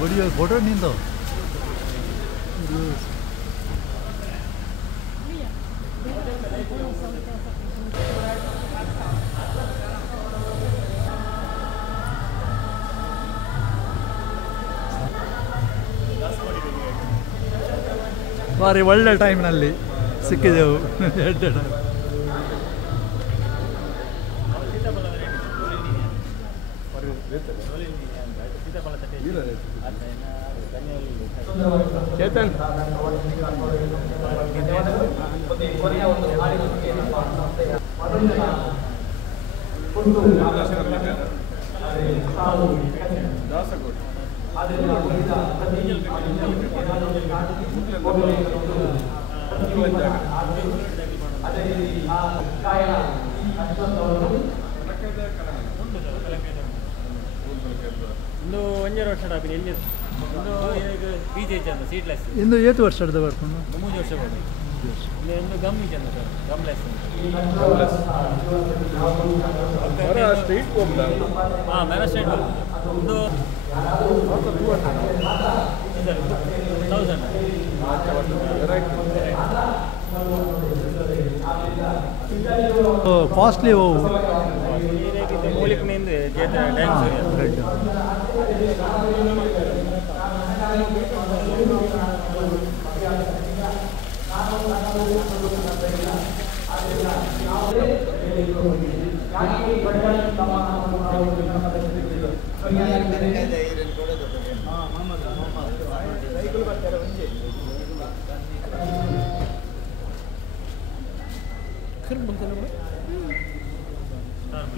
बढ़िया फोटो नहीं तो ಬಾರಿ ಒಳ್ಳೆ ಟೈಮ್ನಲ್ಲಿ ಸಿಕ್ಕಿದೆವು. ಚೇತನ್ ಇಂದು ಏತು ವರ್ಷ ಬರ್ಕೊಂಡು 3 ವರ್ಷ ಬೋದು ಇಂದು ಗಮ್ ಇಜಂದ ಸರ್ ಗಮ್ಲೆಸ್ ಮರ ಸ್ಟ್ರೀಟ್ ಹೋಗ್ಲ ಹಾ ಮರ ಸ್ಟ್ರೀಟ್ ಇಂದು 1000 ಕಾಸ್ಟ್ಲಿ ಓ ಮೂಲಿಕ ನಿಂದ ಜೇತ ಟ್ಯಾಂಕ್ ರೆಡ್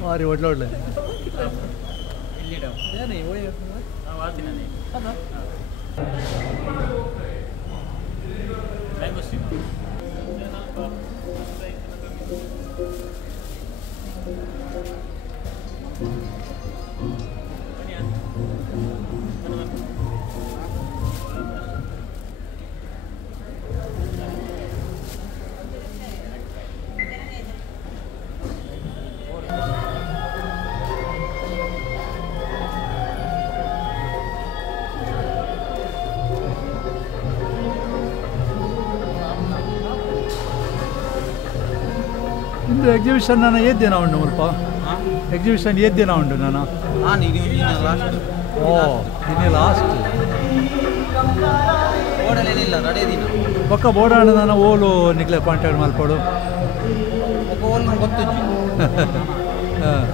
ಮಾರಿ ಒಳ್ಳೆ ಒಳ್ಳೆ ಮ್ಯಾಂಗೋ ಸ್ಟಿಕ್ ಇಂದು ಎಕ್ಸಿಬಿಷನ್ ನಾನು ಏತ್ ದಿನ ಉಂಟು ಮುಲ್ಪ ಎಕ್ಸಿಬಿಷನ್ ಏತ್ ದಿನ ಉಂಟು ನಾನು ಓ ಇನ್ನೇ ಲಾಸ್ಟ್ ಪಕ್ಕ ಬೋರ್ಡ್ ನಾನು ಓಲು ನಿಕ್ಲೆ ಕಾಂಟ್ಯಾಕ್ಟ್ ಮಲ್ಪಡು ಹಾಂ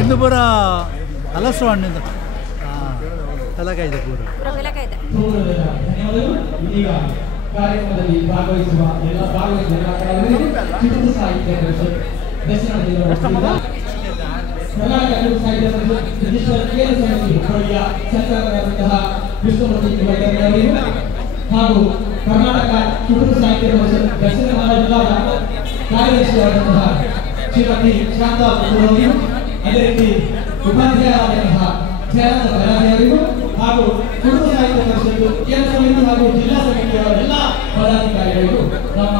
ಎಂದು ಪೂರ ಹಲಸು ಹಣ್ಣಿಂದ ತಲಕಾಯ್ದೆ ಪೂರ ಕಾರ್ಯಕ್ರಮದಲ್ಲಿ ಭಾಗವಹಿಸುವ ಎಲ್ಲ ಚಿತ್ರ ಸಾಹಿತ್ಯ ಪರಿಷತ್ ದಕ್ಷಿಣ ಕರ್ನಾಟಕ ಸಾಹಿತ್ಯ ಪರಿಷತ್ ರಿಜಿಸ್ಟರ್ ಕೇಂದ್ರ ಸಮಿತಿ ಹುಬ್ಬಳ್ಳಿಯ ಸಂಚಾಲಕರಾದಂತಹ ಕೃಷ್ಣಮೂರ್ತಿ ಅವರಿಗೂ ಹಾಗೂ ಕರ್ನಾಟಕ ಚಿತ್ರ ಸಾಹಿತ್ಯ ಪರಿಷತ್ ದಕ್ಷಿಣ ಕನ್ನಡ ಜಿಲ್ಲಾ ಕಾರ್ಯದರ್ಶಿಯಾದಂತಹ ಶ್ರೀಮತಿ ಶಾಂತಾ ಅವರಿಗೂ ಅದೇ ರೀತಿ ಉಪಾಧ್ಯಾಯರಾದಂತಹ ಜಯಂತ ಬರಾರಿಯವರಿಗೂ ಹಾಗೂ ಕುಟುಂಬ ಸಾಹಿತ್ಯ ಪರಿಷತ್ತು ಕೇಂದ್ರ ಸಮಿತಿ ಹಾಗೂ ಜಿಲ್ಲಾ ಸಮಿತಿಯ ಎಲ್ಲ ಪದಾಧಿಕಾರಿಗಳಿಗೂ ನಮ್ಮ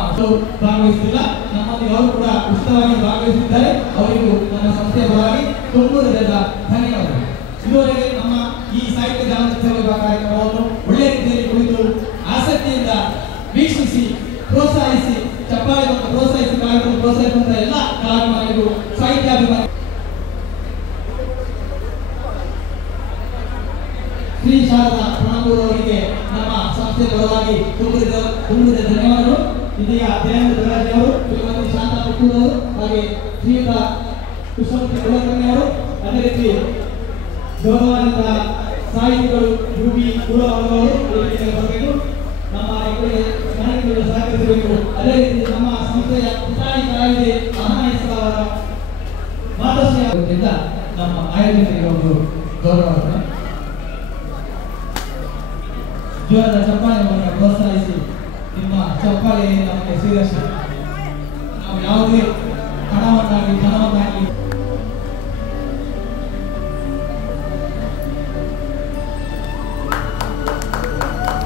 ಭಾಗವಹಿಸುತ್ತಿಲ್ಲ ನಮ್ಮೊಂದಿಗೆ ಅವರು ಕೂಡ ಉಚಿತವಾಗಿ ಭಾಗವಹಿಸಿದ್ದಾರೆ. ಅವರಿಗೂ ನನ್ನ ಸಂಸ್ಥೆಯ ಪರವಾಗಿ ತುಂಬುವುದರಿಂದ ಧನ್ಯವಾದಗಳು. ಇದುವರೆಗೆ ನಮ್ಮ ಈ ಸಾಹಿತ್ಯ ಜಾಗೃತಿ ಕಾರ್ಯಕ್ರಮವನ್ನು ಒಳ್ಳೆಯ ರೀತಿಯಲ್ಲಿ ಕುಳಿತು ಆಸಕ್ತಿಯಿಂದ ವೀಕ್ಷಿಸಿ ಪ್ರೋತ್ಸಾಹಿಸಿ ಚಪ್ಪಾಳೆ ಪ್ರೋತ್ಸಾಹಿಸುವಂತಹ ಎಲ್ಲ ಕಲಾವಿದರಿಗೂ ಸಾಹಿತ್ಯಾಭಿಮಾನಿ ಶ್ರೀ ಶಾರದಾ ಪ್ರಾಣಪುರ ಅವರಿಗೆ ನಮ್ಮ ಸಂಸ್ಥೆ ಪರವಾಗಿ ತುಂಬಿದ ಧನ್ಯವಾದಗಳು. ಇದೀಗ ದಯಾನಂದ ಬೆಳಗಾವಿ ಅವರು, ಶ್ರೀಮತಿ ಶಾಂತಾ ಪುತ್ತೂರು ಅವರು, ಹಾಗೆ ಶ್ರೀಯುತ ಕೃಷ್ಣಮೂರ್ತಿ ಕುಲಕರ್ಣಿ ಅವರು, ಅದೇ ರೀತಿ ಗೌರವಾನ್ವಿತ ಸಾಹಿತಿಗಳು ಯುಬಿ ಕುಲವರು ಬರಬೇಕು. ನಮ್ಮ ಕಾರ್ಯಕ್ರಮದಲ್ಲಿ ಸಹಕರಿಸಬೇಕು. ಅದೇ ರೀತಿ ನಮ್ಮ ಸಂಸ್ಥೆಯ ಪುಟಾಣಿ ಕಲಾವಿದೆ ಮಹಾನೇಶ್ವರ ಅವರ ಮಾತೃಶ್ರೀ ಆಗೋದ್ರಿಂದ ನಮ್ಮ ಆಯೋಜಕರಿಗೆ ಒಂದು ಗೌರವವನ್ನು ಜೋರದ ಚಪ್ಪಾಳೆ ಮೂಲಕ ಪ್ರೋತ್ಸಾಹಿಸಿ ನಿಮ್ಮ ಚಪ್ಪಾಳೆ ನಮಗೆ ಶ್ರೀರಕ್ಷ. ನಾವು ಯಾವುದೇ ಹಣವನ್ನಾಗಲಿ ಧನವನ್ನಾಗಲಿ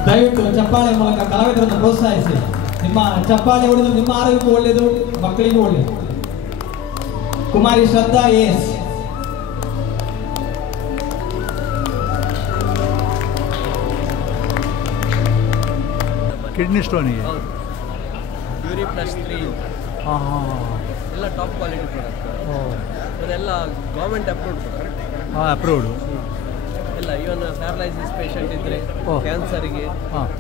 ದಯವಿಟ್ಟು ಚಪ್ಪಾಳೆ ಮೂಲಕ ಕಲಾವಿದರನ್ನು ಪ್ರೋತ್ಸಾಹಿಸಿ. ನಿಮ್ಮ ಚಪ್ಪಾಳೆ ಹೊಡೆದು ನಿಮ್ಮ ಆರೋಗ್ಯಕ್ಕೂ ಒಳ್ಳೆಯದು, ಮಕ್ಕಳಿಗೂ ಒಳ್ಳೆಯದು. ಕುಮಾರಿ ಶ್ರದ್ಧಾ ಎಸ್. ಕಿಡ್ನಿ ಸ್ಟೋನಿಗೆ +3 ಹಾಂ ಹಾಂ ಎಲ್ಲ ಟಾಪ್ ಕ್ವಾಲಿಟಿ ಪ್ರಾಡಕ್ಟ್. ಅದೆಲ್ಲ ಗೌರ್ಮೆಂಟ್ ಅಪ್ರೂವ್ಡ್ ಪ್ರಾಡಕ್ಟ್. ಹಾಂ ಅಪ್ರೂವ್ಡು ಎಲ್ಲ ಇವನ್ ಪ್ಯಾರಲೈಸಿಸ್ ಪೇಷಂಟ್ ಇದ್ದರೆ ಕ್ಯಾನ್ಸರಿಗೆ,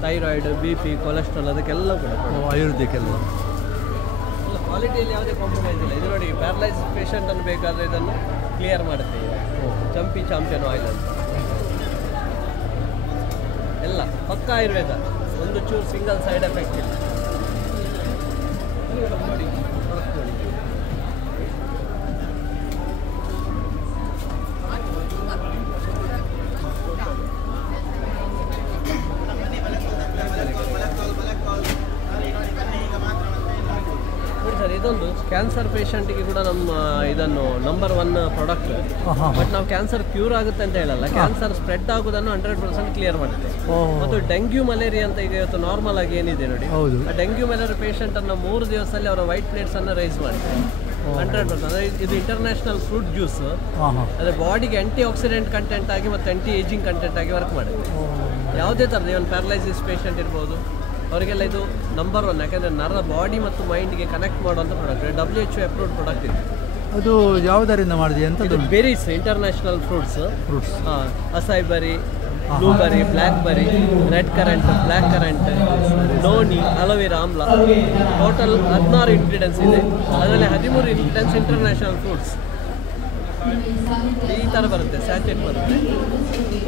ಥೈರಾಯ್ಡ್, BP, ಕೊಲೆಸ್ಟ್ರಾಲ್ ಅದಕ್ಕೆಲ್ಲ ಕೂಡ ಆಯುರ್ವೇದಿಕ್ಕೆಲ್ಲ ಎಲ್ಲ ಕ್ವಾಲಿಟಿಯಲ್ಲಿ ಯಾವುದೇ ಕಾಂಪ್ರಮೈಸ್ ಇಲ್ಲ. ಇದು ನೋಡಿ, ಪ್ಯಾರಲೈಸಿಸ್ ಪೇಷಂಟನ್ನು ಬೇಕಾದರೆ ಇದನ್ನು ಕ್ಲಿಯರ್ ಮಾಡುತ್ತೇವೆ. ಚಂಪಿ ಚಾಂಪಿಯನ್ ಆಯಿಲ್ ಅಂತ ಎಲ್ಲ ಪಕ್ಕ ಆಯುರ್ವೇದ, ಒಂದು ಚೂರು ಸಿಂಗಲ್ ಸೈಡ್ ಎಫೆಕ್ಟ್ ಇಲ್ಲ. ನೋಡಿ ಸರ್, ಇದೊಂದು ಕ್ಯಾನ್ಸರ್ ಪೇಷಂಟಿಗೆ ಕೂಡ ನಮ್ಮ ಇದನ್ನು ನಂಬರ್ 1 ಪ್ರಾಡಕ್ಟ್. ಬಟ್ ನಾವು ಕ್ಯಾನ್ಸರ್ ಕ್ಯೂರ್ ಆಗುತ್ತೆ ಅಂತ ಹೇಳಲ್ಲ, ಕ್ಯಾನ್ಸರ್ ಸ್ಪ್ರೆಡ್ ಆಗೋದನ್ನು 100% ಕ್ಲಿಯರ್ ಮಾಡುತ್ತೆ. ಮತ್ತು ಡೆಂಗ್ಯೂ ಮಲೇರಿಯಾ ಅಂತ ಈಗ ಇವತ್ತು ನಾರ್ಮಲ್ ಆಗಿ ಏನಿದೆ ನೋಡಿ, ಆ ಡೆಂಗ್ಯೂ ಮಲೇರಿಯಾ ಪೇಷಂಟ್ ಅನ್ನು 3 ದಿವಸದಲ್ಲಿ ಅವರ ವೈಟ್ ಪ್ಲೇಟ್ಸ್ ಅನ್ನು ರೈಸ್ ಮಾಡುತ್ತೆ 100%. ಇದು ಇಂಟರ್ನ್ಯಾಷನಲ್ ಫ್ರೂಟ್ ಜ್ಯೂಸ್. ಅದೇ ಬಾಡಿಗೆ ಆಂಟಿ ಆಕ್ಸಿಡೆಂಟ್ ಕಂಟೆಂಟ್ ಆಗಿ ಮತ್ತು ಆಂಟಿ ಏಜಿಂಗ್ ಕಂಟೆಂಟ್ ಆಗಿ ವರ್ಕ್ ಮಾಡುತ್ತೆ. ಯಾವುದೇ ಥರದ ಇವನ್ ಪ್ಯಾರಲೈಸಿಸ್ ಪೇಷಂಟ್ ಇರ್ಬೋದು, ಅವರಿಗೆಲ್ಲ ಇದು ನಂಬರ್ 1. ಯಾಕೆಂದರೆ ನರ ಬಾಡಿ ಮತ್ತು ಮೈಂಡ್ಗೆ ಕನೆಕ್ಟ್ ಮಾಡುವಂಥ ಪ್ರಾಡಕ್ಟ್. WHO ಅಪ್ರೂವ್ಡ್ ಪ್ರಾಡಕ್ಟ್ ಇದೆ. ಅದು ಯಾವುದರಿಂದ ಮಾಡಿದೆ ಅಂತ? ಇದು ಬೆರೀಸ್, ಇಂಟರ್ನ್ಯಾಷನಲ್ ಫ್ರೂಟ್ಸ್. ಅಸಾಯಿ ಬರಿ, ಬ್ಲೂಬೆರಿ, ಬ್ಲ್ಯಾಕ್ ಬರಿ, red current, black current, noni, aloe vera ಆಮ್ಲ. ಟೋಟಲ್ 16 ಇಂಗ್ರೀಡಿಯೆಂಟ್ಸ್ ಇದೆ. ಅದರಲ್ಲಿ 13 ಇಂಗ್ರೀಡಿಯೆಂಟ್ಸ್ ಇಂಟರ್ನ್ಯಾಷನಲ್ ಫ್ರೂಟ್ಸ್. ಈ ಥರ ಬರುತ್ತೆ, ಸ್ಯಾಚೆಟ್ ಬರುತ್ತೆ.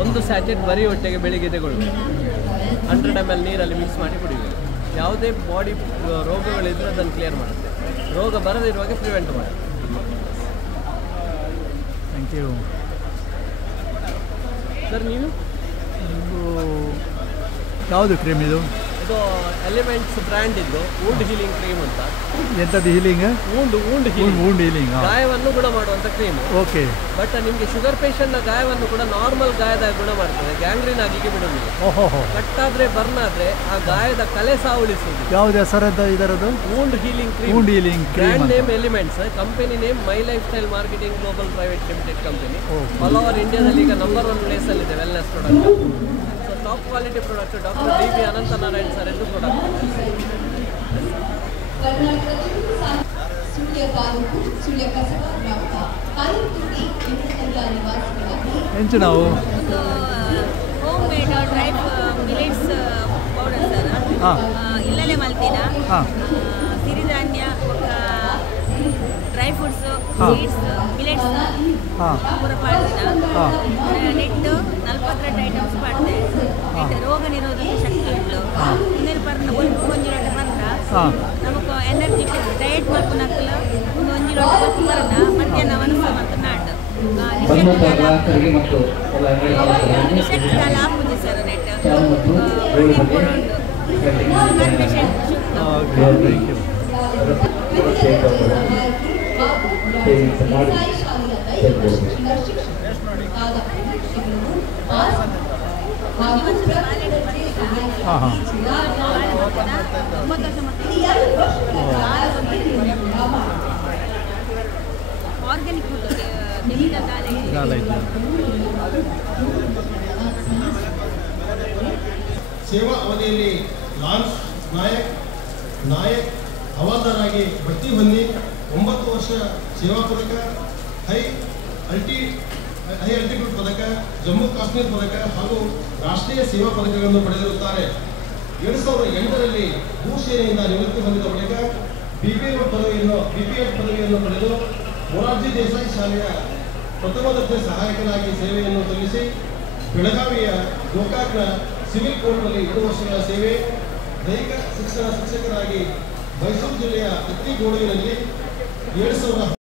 ಒಂದು ಸ್ಯಾಚೆಟ್ ಬರೀ ಹೊಟ್ಟೆಗೆ ಬೆಳಿಗ್ಗೆ ತಗೊಳ್ಬೇಕು. 100 ml ನೀರಲ್ಲಿ ಮಿಕ್ಸ್ ಮಾಡಿ ಕುಡಿಬೇಕು. ಯಾವುದೇ ಬಾಡಿ ರೋಗಗಳಿದ್ದರೆ ಅದನ್ನು ಕ್ಲಿಯರ್ ಮಾಡುತ್ತೆ. ರೋಗ ಬರದಿರುವಾಗ ಪ್ರಿವೆಂಟ್ ಮಾಡುತ್ತೆ. Thank you sir. ನೀವು ಯಾವುದು ಕ್ರೀಮ್ ಇದು? ಇದು ಎಲಿಮೆಂಟ್ಸ್ ಬ್ರ್ಯಾಂಡ್ ಇದ್ದು ವೂಂಡ್ ಹೀಲಿಂಗ್ ಕ್ರೀಮ್ ಅಂತ. ಎಂಥದ್ದು ಹೀಲಿಂಗ್? ವೂಂಡ್ ಹೀಲಿಂಗ್, ಗಾಯವನ್ನು ಗುಣ ಮಾಡುವಂಥ ಕ್ರೀಮ್. ಓಕೆ. ಬಟ್ ನಿಮಗೆ ಶುಗರ್ ಪೇಷಂಟ್ನ ಗಾಯವನ್ನು ಕೂಡ ನಾರ್ಮಲ್ ಗಾಯದ ಗುಣ ಮಾಡ್ತದೆ, ಗ್ಯಾಂಗ್ರೀನ್ ಆಗಲಿಕ್ಕೆ ಬಿಡೋದಿಲ್ಲ. ಕಟ್ಟಾದರೆ ಬರ್ನ್ ಆದರೆ ಆ ಗಾಯದ ಕಲೆ ಸಾವುಳಿಸುವುದು. ಯಾವ್ದು ಹೆಸರಂತ ಇದರದು? Wound healing cream. Wound healing cream. Brand name elements, company name my life style marketing global private limited company. All over ಇಂಡಿಯಾದಲ್ಲಿ ಈಗ ನಂಬರ್ 1 ಪ್ಲೇಸಲ್ಲಿದೆ wellness product. So top quality product. Doctor DB Ananthanarayan sir ಎಂದು product. ಎಂಚು ನಾವು home made dry millets powder sir. ಇಲ್ಲೇ ಮಲ್ತಿನ ಸಿರಿಧಾನ್ಯ, dry fruits, seeds, millets ಪೂರ ಪಾಡ್ತಿನ ನೆಟ್ಟು 42 ಐಟಮ್ಸ್ ಪಾಡ್ದೆ. ನೆಟ್ಟು ರೋಗ ನಿರೋಧಕ ಶಕ್ತಿ ಉಂಟು. ಇನ್ನೇನು ಬರ್ನ ಒಂಜಿ ಲೋಟ ಬರ್ನ ನಮಗೆ ಎನರ್ಜಿ ಡಯಟ್ ಮಲ್ಪುನಕ್ಕಲು ಒಂಜಿ ಲೋಟ ಬತ್ತು ಬರ್ನ ಮಧ್ಯಾಹ್ನ ಮನಸ್ಸು ಮತ್ತು ನಾಡು ನಿಶಕ್ತಿ ಕಾಲ ಹಾಕುದು ಸರ್. ನೆಟ್ಟು ಶುಗರ್ ಪೇಷಂಟ್ ಆರ್ಗ್ಯಾನಿಕ್ ಸೇವಾ ಅವಧಿಯಲ್ಲಿ ಲಾನ್ಸ್ ನಾಯಕ್ ಹವಾಲ್ದಾರಾಗಿ ಬಡ್ತಿ ಹೊಂದಿ 9 ವರ್ಷ ಸೇವಾ ಪದಕ, ಹೈ ಅಲ್ಟಿಟ್ಯೂಡ್ ಪದಕ, ಜಮ್ಮು ಕಾಶ್ಮೀರ ಪದಕ ಹಾಗೂ ರಾಷ್ಟ್ರೀಯ ಸೇವಾ ಪದಕಗಳನ್ನು ಪಡೆದಿರುತ್ತಾರೆ. 2008ರಲ್ಲಿ ಭೂಸೇನೆಯಿಂದ ನಿವೃತ್ತಿ ಹೊಂದಿದ ಬಳಿಕ BPEd ಪದವಿಯನ್ನು ಪಡೆದು ಮೊರಾರ್ಜಿ ದೇಸಾಯಿ ಶಾಲೆಯ ಪ್ರಥಮ ದರ್ಜೆ ಸಹಾಯಕನಾಗಿ ಸೇವೆಯನ್ನು ಸಲ್ಲಿಸಿ ಬೆಳಗಾವಿಯ ಗೋಕಾಕ್ನ ಸಿವಿಲ್ ಕೋರ್ಟ್ನಲ್ಲಿ 2 ವರ್ಷಗಳ ಸೇವೆ, ದೈಹಿಕ ಶಿಕ್ಷಣ ಶಿಕ್ಷಕರಾಗಿ ಮೈಸೂರು ಜಿಲ್ಲೆಯ ಅತ್ತಿಗೋಡುವಿನಲ್ಲಿ 2010